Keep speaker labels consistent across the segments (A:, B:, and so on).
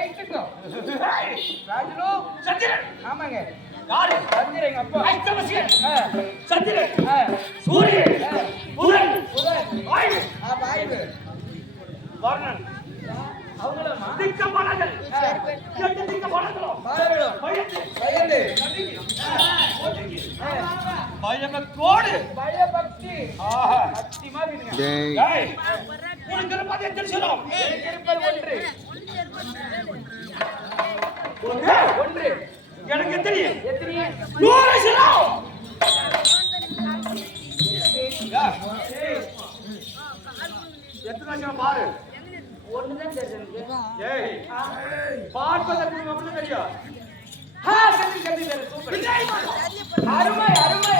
A: ரைட்டுங்க
B: ராஜனு.
A: சந்திரன்.
B: ஆமாங்க.
A: யாரு?
B: சந்திரன்
A: எங்க
B: அப்பா. ஐ சூரியன்.
A: வர்ணன்.
B: அவங்களமா
A: திக்க போனார்கள் எட்டு திக்க
B: போனார்களோ
A: பயந்து.
B: பயந்து.
A: பயமத்தோடு
B: பயபக்தி.
A: ஆஹா.
B: சக்தி மாதிரி ஒன்று. ஒன்று
A: எனக்கு எத்தனை நூறு எத்தனை பாரு
B: ஒண்ணுதான் தெரியும்
A: பார்ப்பதற்கு மட்டும் தெரியும்
B: அருமை அருமை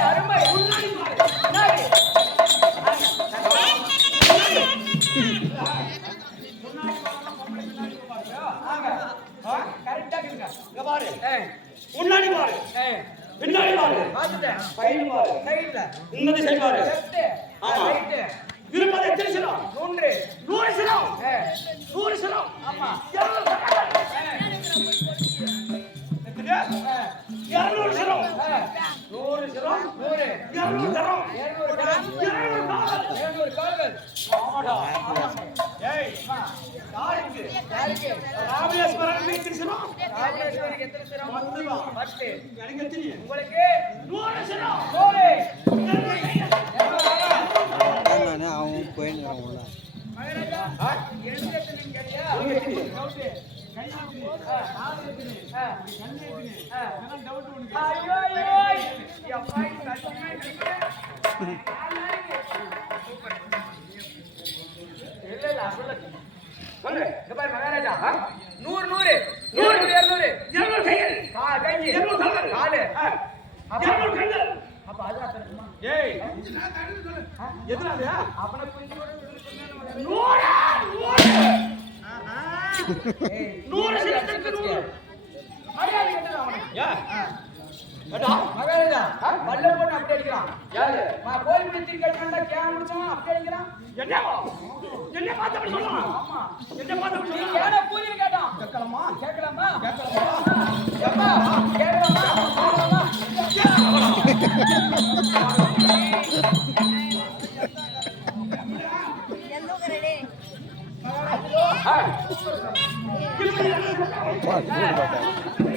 A: பாரு. பையன் பாரு
B: சைடுல.
A: இந்த திசை பாரு ஆமா.
B: ரைட்டு.
A: இருப்பது எத்தனை. நூறு நூறு
B: ஆமா.
A: இருநூறு நூறு
B: நூறு.
A: இருநூறு
B: இருநூறு.
A: இருநூறு
C: அவன் போயிருந்தான் உள்ள
B: ஐயோ ஐயோ சொல்லு. இங்க பாரு, மகாராஜா. நூறு நூறு. நூறு. நூறு இருநூறு.
A: இருநூறு கையில்.
B: கா கைஞ்சி.
A: இருநூறு.
B: காலு.
A: ஆ. இருநூறு கண்கள்.
B: அப்ப அது அத்தனை
A: ஏய். எத்தனாவது
B: அப்பன
A: நூறா நூறு. நூறு சிரத்துக்கு நூறு.
B: மரியாதை கட்டல அவனுக்கு? பல்ல போட்டு அப்படி அடிக்கிறான்.
A: யாரு?
B: கோயில் திருக்கி அடிக்கிறான்டா கேன் முடிச்சவன் அப்படி அடிக்கிறான்.
A: என்னவா? என்ன பார்த்து அப்படி சொல்லலாம்
B: ஆமா.
A: என்ன பார்த்து அப்படி
B: நீ
A: சொல்லலாம்
B: கேன பூஜை கேட்டான்?
A: கேட்கலாமா?
B: கேட்கலாமா? கேட்கலாமா? எப்பா கேட்கலாமா? கேட்கலாமா?
A: என்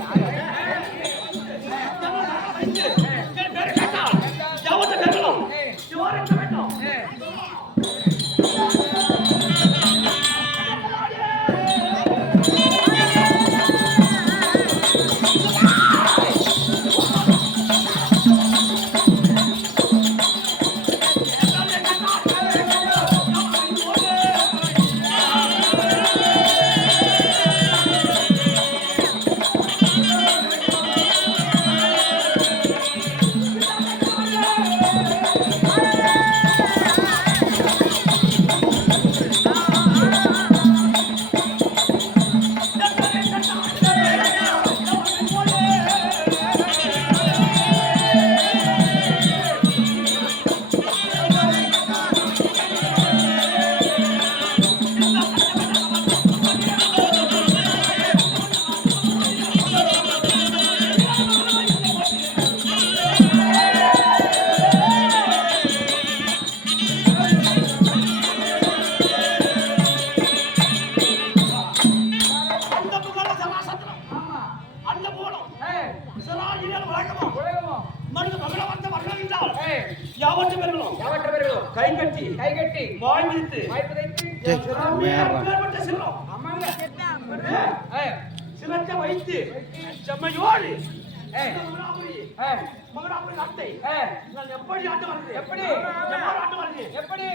A: நான் எப்படி வருது?
B: எப்படி?
A: எப்படி ஆட்டு வருது?
B: எப்படி?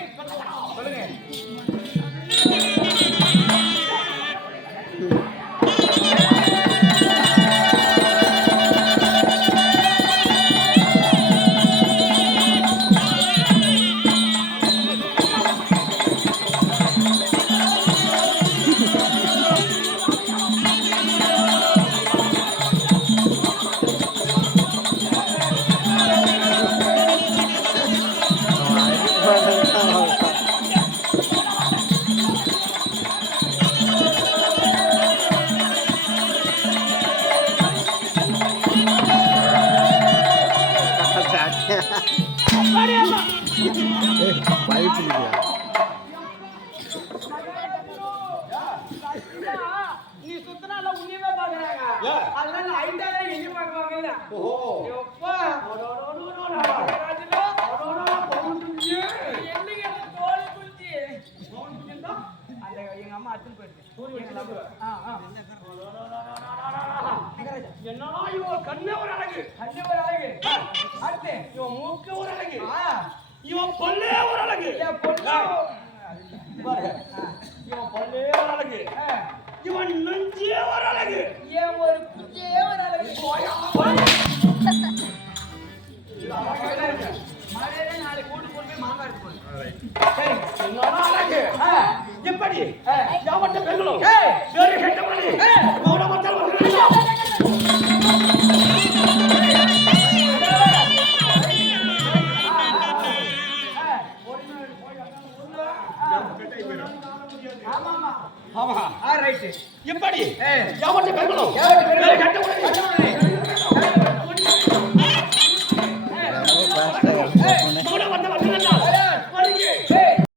B: சொல்லுங்க.
C: பைப் இல்லையா
B: நீ சுத்தினால உன்னையவே பாக்குறாங்க. அதனால ஐந்தாவே எண்ணி
A: ஓஹோ.
B: எப்பா எங்க அம்மா அத்துன்னு போயிடுச்சு. ஆ ஆ
A: அடோடோடோடோடோடோடா. என்னடா இவன் கண்ணே ஒரு அழகு
B: அண்ணே ஒரு அழகு அடுத்து
A: இவன் மூக்கு ஒரு அழகு
B: ஆ
A: இவன் பல்லே ஒரு அழகு. இவன் பல்லே ஒரு அழகு இவன் நெஞ்சே ஒரு அழகு
B: என் ஒரு குச்சியே ஒரு
A: ஆமா.
B: ஆ ரைட்டு
A: எப்படி
B: ஏய்.
A: யாவட்ட பெண்களும்
B: யாவட்ட பெண்களும்
A: வேறு கெட்டவனே
B: கட்டவனே.